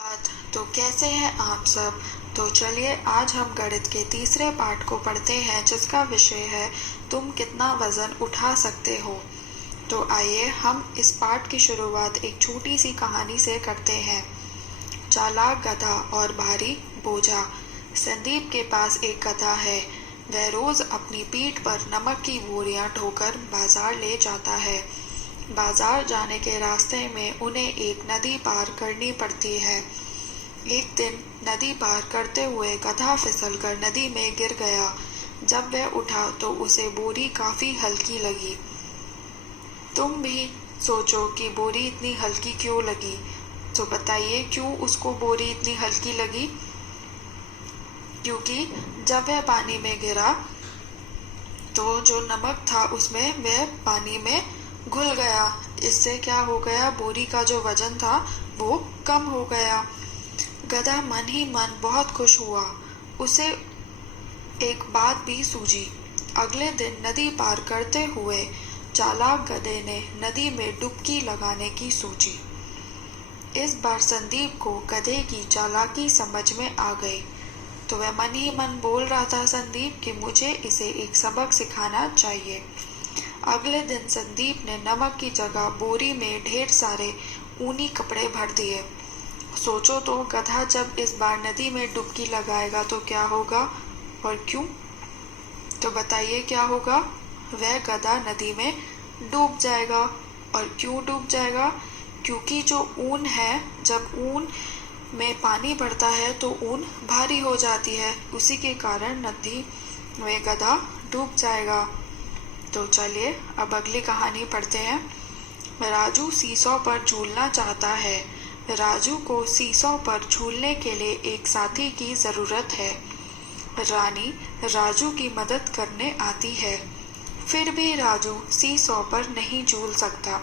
तो कैसे हैं आप सब। तो चलिए आज हम गणित के तीसरे पाठ को पढ़ते हैं जिसका विषय है तुम कितना वजन उठा सकते हो। तो आइए हम इस पाठ की शुरुआत एक छोटी सी कहानी से करते हैं। चालाक गधा और भारी बोझा। संदीप के पास एक गधा है। वह रोज अपनी पीठ पर नमक की बोरियां ढोकर बाजार ले जाता है। बाजार जाने के रास्ते में उन्हें एक नदी पार करनी पड़ती है। एक दिन नदी पार करते हुए गधा फिसलकर नदी में गिर गया। जब वह उठा तो उसे बोरी काफी हल्की लगी। तुम भी सोचो कि बोरी इतनी हल्की क्यों लगी। तो बताइए क्यों उसको बोरी इतनी हल्की लगी। क्योंकि जब वह पानी में गिरा तो जो नमक था उसमें वह पानी में घुल गया। इससे क्या हो गया, बोरी का जो वजन था वो कम हो गया। गधा मन ही मन बहुत खुश हुआ। उसे एक बात भी सूझी। अगले दिन नदी पार करते हुए चालाक गधे ने नदी में डुबकी लगाने की सोची। इस बार संदीप को गधे की चालाकी समझ में आ गई। तो वह मन ही मन बोल रहा था संदीप कि मुझे इसे एक सबक सिखाना चाहिए। अगले दिन संदीप ने नमक की जगह बोरी में ढेर सारे ऊनी कपड़े भर दिए। सोचो तो गधा जब इस बार नदी में डुबकी लगाएगा तो क्या होगा और क्यों। तो बताइए क्या होगा। वह गधा नदी में डूब जाएगा। और क्यों डूब जाएगा, क्योंकि जो ऊन है, जब ऊन में पानी बढ़ता है तो ऊन भारी हो जाती है। उसी के कारण नदी में गधा डूब जाएगा। तो चलिए अब अगली कहानी पढ़ते हैं। राजू सीसौ पर झूलना चाहता है। राजू को सीसौ पर झूलने के लिए एक साथी की जरूरत है। रानी राजू की मदद करने आती है। फिर भी राजू सीसौ पर नहीं झूल सकता।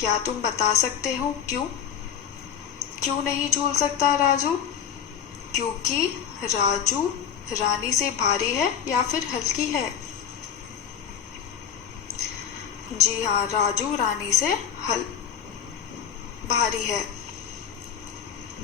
क्या तुम बता सकते हो क्यों क्यों नहीं झूल सकता राजू। क्योंकि राजू रानी से भारी है या फिर हल्की है। जी हाँ, राजू रानी से भारी है।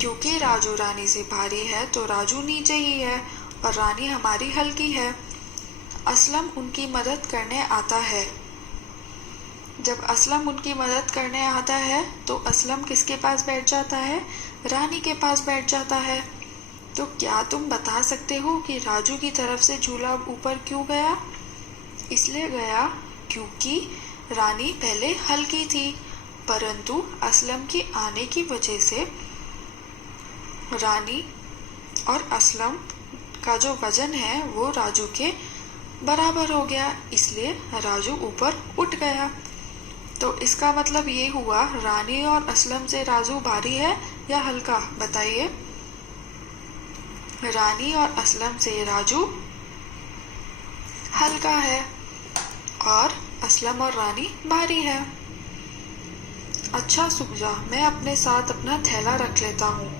क्योंकि राजू रानी से भारी है तो राजू नीचे ही है और रानी हमारी हल्की है। असलम उनकी मदद करने आता है। जब असलम उनकी मदद करने आता है तो असलम किसके पास बैठ जाता है, रानी के पास बैठ जाता है। तो क्या तुम बता सकते हो कि राजू की तरफ से झूला ऊपर क्यों गया। इसलिए गया क्योंकि रानी पहले हल्की थी, परंतु असलम के आने की वजह से रानी और असलम का जो वजन है वो राजू के बराबर हो गया, इसलिए राजू ऊपर उठ गया। तो इसका मतलब ये हुआ रानी और असलम से राजू भारी है या हल्का, बताइए। रानी और असलम से राजू हल्का है और असलम और रानी भारी है। अच्छा सूझा, मैं अपने साथ अपना थैला रख लेता हूँ।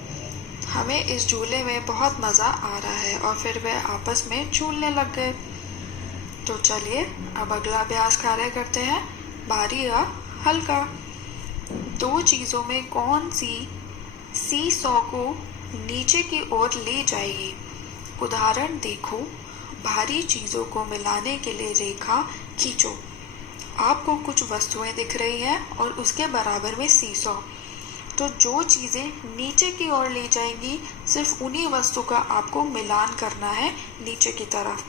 हमें इस झूले में बहुत मजा आ रहा है। और फिर वे आपस में झूलने लग गए। तो चलिए अब अगला अभ्यास कार्य करते हैं, भारी या हल्का। दो चीजों में कौन सी सीसॉ को नीचे की ओर ले जाएगी। उदाहरण देखो, भारी चीजों को मिलाने के लिए रेखा खींचो। आपको कुछ वस्तुएं दिख रही हैं और उसके बराबर में सीसॉ। तो जो चीजें नीचे की ओर ले जाएंगी सिर्फ उन्हीं वस्तु का आपको मिलान करना है नीचे की तरफ।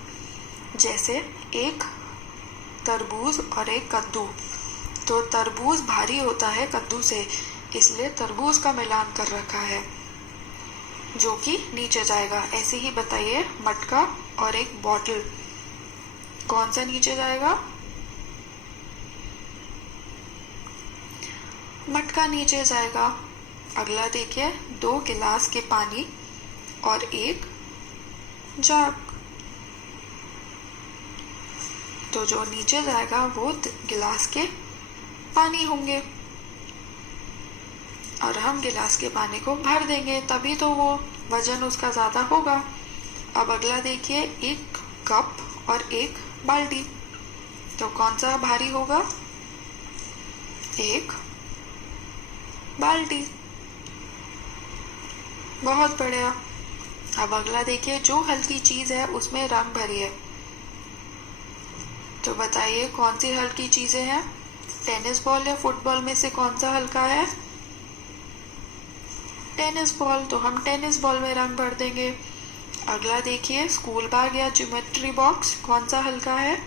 जैसे एक तरबूज और एक कद्दू। तो तरबूज भारी होता है कद्दू से, इसलिए तरबूज का मिलान कर रखा है जो कि नीचे जाएगा। ऐसे ही बताइए मटका और एक बॉटल, कौन सा नीचे जाएगा। मटका नीचे जाएगा। अगला देखिए, 2 गिलास के पानी और एक जग। तो जो नीचे जाएगा वो गिलास के पानी होंगे और हम गिलास के पानी को भर देंगे, तभी तो वो वजन उसका ज्यादा होगा। अब अगला देखिए, एक कप और एक बाल्टी। तो कौन सा भारी होगा, एक बाल्टी। बहुत बढ़िया। अब अगला देखिए, जो हल्की चीज है उसमें रंग भरिए। तो बताइए कौन सी हल्की चीजें हैं। टेनिस बॉल या फुटबॉल में से कौन सा हल्का है। टेनिस बॉल, तो हम टेनिस बॉल में रंग भर देंगे। अगला देखिए, स्कूल बैग या ज्योमेट्री बॉक्स कौन सा हल्का है।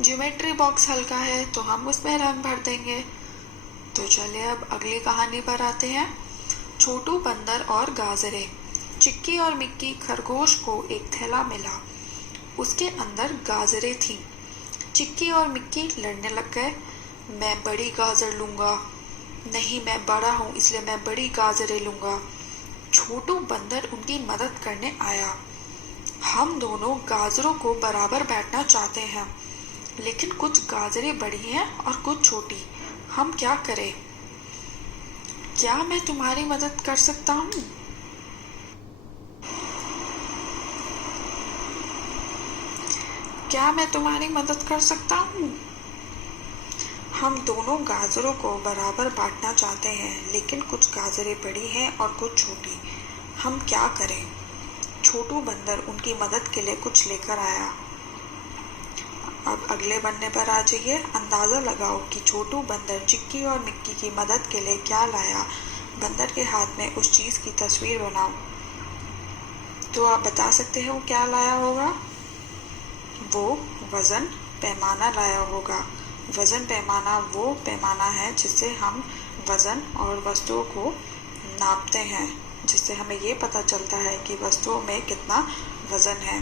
ज्योमेट्री बॉक्स हल्का है, तो हम उसमें रंग भर देंगे। तो चलिए अब अगली कहानी पर आते हैं। छोटू बंदर और गाजरे। चिक्की और मिक्की खरगोश को एक थैला मिला, उसके अंदर गाजरें थीं। चिक्की और मिक्की लड़ने लग गए। मैं बड़ी गाजर लूंगा। नहीं, मैं बड़ा हूँ इसलिए मैं बड़ी गाजरें लूंगा। छोटू बंदर उनकी मदद करने आया। हम दोनों गाजरों को बराबर बैठना चाहते हैं, लेकिन कुछ गाजरें बड़ी हैं और कुछ छोटी। हम क्या करें। क्या मैं तुम्हारी मदद कर सकता हूँ। क्या मैं तुम्हारी मदद कर सकता हूँ। हम दोनों गाजरों को बराबर बांटना चाहते हैं, लेकिन कुछ गाजरें बड़ी हैं और कुछ छोटी। हम क्या करें। छोटू बंदर उनकी मदद के लिए कुछ लेकर आया। अब अगले पन्ने पर आ जाइए। अंदाजा लगाओ कि छोटू बंदर चिक्की और मिक्की की मदद के लिए क्या लाया। बंदर के हाथ में उस चीज की तस्वीर बनाओ। तो आप बता सकते हो क्या लाया होगा। वो वजन पैमाना लाया होगा। वजन पैमाना वो पैमाना है जिससे हम वजन और वस्तुओं को नापते हैं, जिससे हमें ये पता चलता है कि वस्तुओं में कितना वजन है।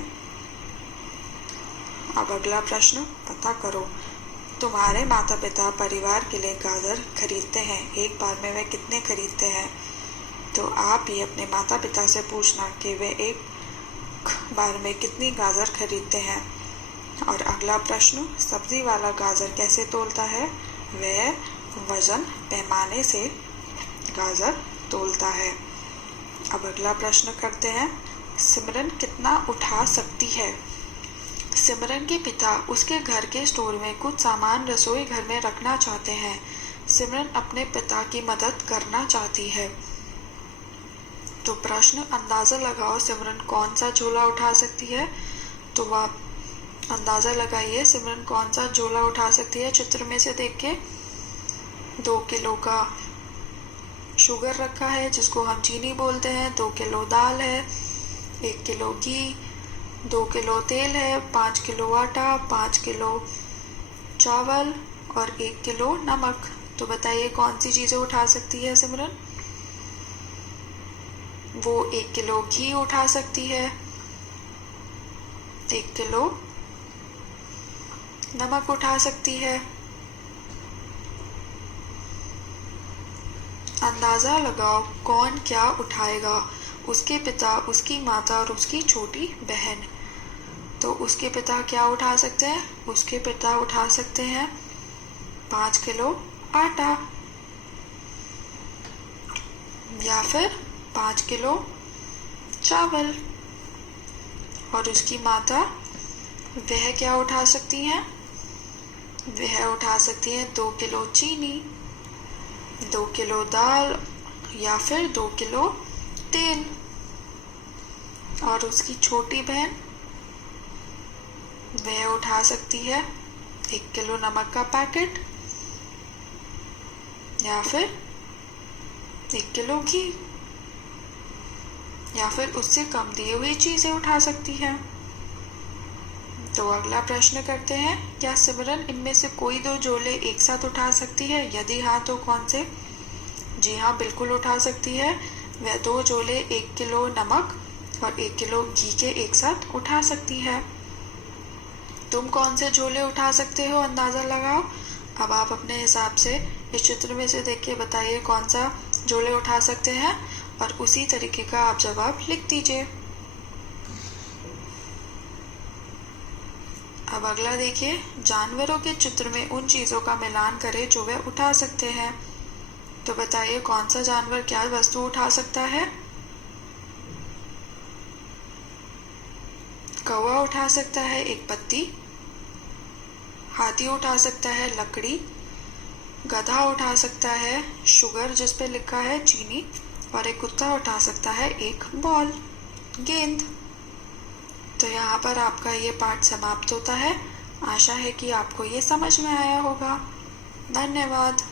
अब अगला प्रश्न, पता करो तुम्हारे माता पिता परिवार के लिए गाजर खरीदते हैं, एक बार में वे कितने खरीदते हैं। तो आप भी अपने माता पिता से पूछना कि वे एक बार में कितनी गाजर खरीदते हैं। और अगला प्रश्न, सब्जी वाला गाजर कैसे तोलता है। वह वजन पैमाने से गाजर तोलता है। अब अगला प्रश्न करते हैं। सिमरन कितना उठा सकती है। सिमरन के पिता उसके घर के स्टोर में कुछ सामान रसोई घर में रखना चाहते हैं। सिमरन अपने पिता की मदद करना चाहती है। तो प्रश्न, अंदाजा लगाओ सिमरन कौन सा झोला उठा सकती है। तो आप अंदाजा लगाइए सिमरन कौन सा झोला उठा सकती है। चित्र में से देख के 2 किलो का शुगर रखा है जिसको हम चीनी बोलते हैं, 2 किलो दाल है, 1 किलो घी, 2 किलो तेल है, 5 किलो आटा, 5 किलो चावल और 1 किलो नमक। तो बताइए कौन सी चीजें उठा सकती है सिमरन। वो 1 किलो घी उठा सकती है, 1 किलो नमक उठा सकती है। अंदाजा लगाओ कौन क्या उठाएगा। उसके पिता, उसकी माता और उसकी छोटी बहन। तो उसके पिता क्या उठा सकते हैं। उसके पिता उठा सकते हैं 5 किलो आटा या फिर 5 किलो चावल। और उसकी माता, वह क्या उठा सकती हैं। वह उठा सकती हैं 2 किलो चीनी, 2 किलो दाल या फिर 2 किलो तेल। और उसकी छोटी बहन, वह उठा सकती है 1 किलो नमक का पैकेट या फिर 1 किलो घी या फिर उससे कम दिए हुई चीजें उठा सकती है। तो अगला प्रश्न करते हैं। क्या सिमरन इनमें से कोई 2 झोले एक साथ उठा सकती है। यदि हाँ तो कौन से। जी हाँ, बिल्कुल उठा सकती है। वह 2 झोले 1 किलो नमक और 1 किलो घी के एक साथ उठा सकती है। तुम कौन से झोले उठा सकते हो, अंदाजा लगाओ। अब आप अपने हिसाब से इस चित्र में से देख के बताइए कौन सा झोले उठा सकते हैं और उसी तरीके का आप जवाब लिख दीजिए। अब अगला देखिए। जानवरों के चित्र में उन चीजों का मिलान करें जो वे उठा सकते हैं। तो बताइए कौन सा जानवर क्या वस्तु उठा सकता है। कौवा उठा सकता है एक पत्ती, हाथी उठा सकता है लकड़ी, गधा उठा सकता है शुगर जिस पे लिखा है चीनी, और एक कुत्ता उठा सकता है एक बॉल, गेंद। तो यहाँ पर आपका ये पाठ समाप्त होता है। आशा है कि आपको ये समझ में आया होगा। धन्यवाद।